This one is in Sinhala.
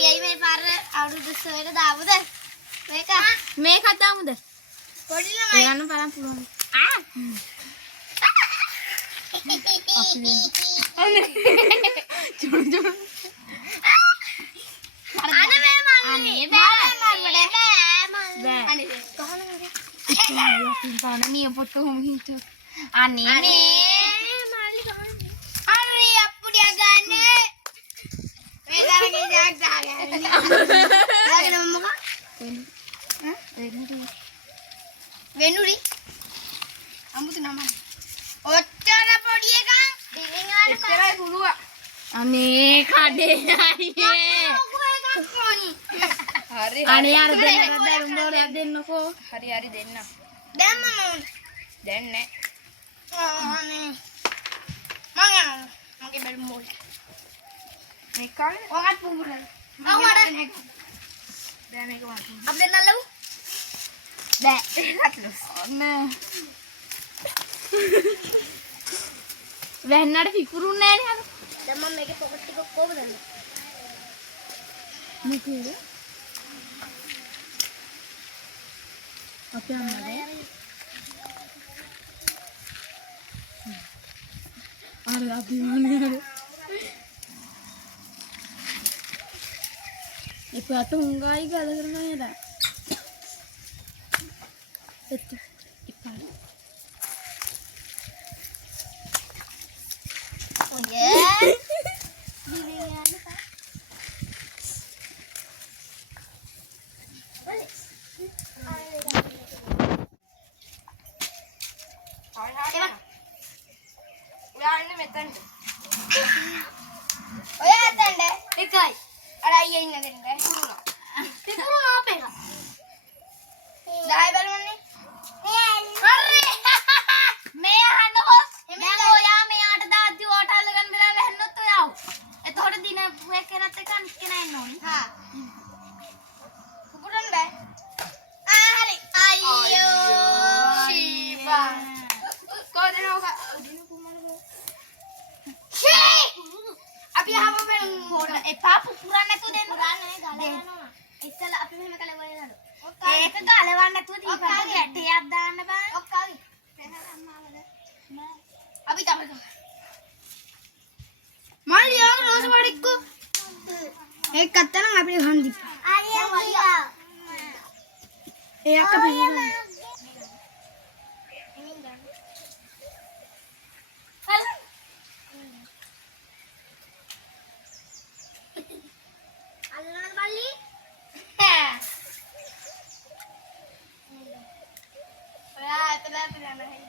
අපි අයි මේ පාර අවුරුදු සොයලා දාමුද? මේක හදාමුද? පොඩි ළමයි යන්න බලන්න පුළුවන්. Venuri, kamu tuh nama. Ocara podi kan? Dilingan. Ocara dulu. Ani kade aye. Hari. Ani ada rumor ada noko. Hari denna. Den mau. Den ne. Ani. Mangan. Mungkin baru mulai. Nekal. Wangat pungguran. Aku ada. Dan aku mati. Update nalu. Bek, terus. Nah. Wehnada පිපුරුන්නේ නැහැ නේ අර. දැන් මම මේකේ පොකට් ටික කොහොමද දාන්නේ? මේකේද? අපේ අම්මද? අර අභිමානේ අර. ඒ පාට හුඟයි ගල කරනවා නේද? Itu ipal. Oh yeah. Dilihat apa? Balik. Udah ini metan. Oh ya metan deh. Ikai. Ada ini nanti deh. Pipuru apa ya? Dah baru nih. මේ අහන්නකොස් දැන් ඔයා මෙයාට දාද්දි ඕට අල්ලගෙන වෙලා වැහෙන්නොත් ඔයාව. එතකොට දින එකනත් එක කෙනා ඉන්න ඕනේ. හා. කුකුරන් බෑ. හරි. අයියෝ. ශීබා. කොහෙනව දින කුමන ෂී. අපි ආව වෙන මොඩ එපා පුපුරන්න නැතුව දෙන්න. පුරන්නේ ගලවනවා. ඉතල අපි මෙහෙම කලේ වයනලු. ඒක ගලවන්න නැතුව දීපන්. ටයක් දාන්න බෑ. ඔක්කාවි. अभी तब मान लिया रोज वाड़ी को एक कत्ता ना अपने हम दी एक का भी अल्लाह वाली तेरा ना है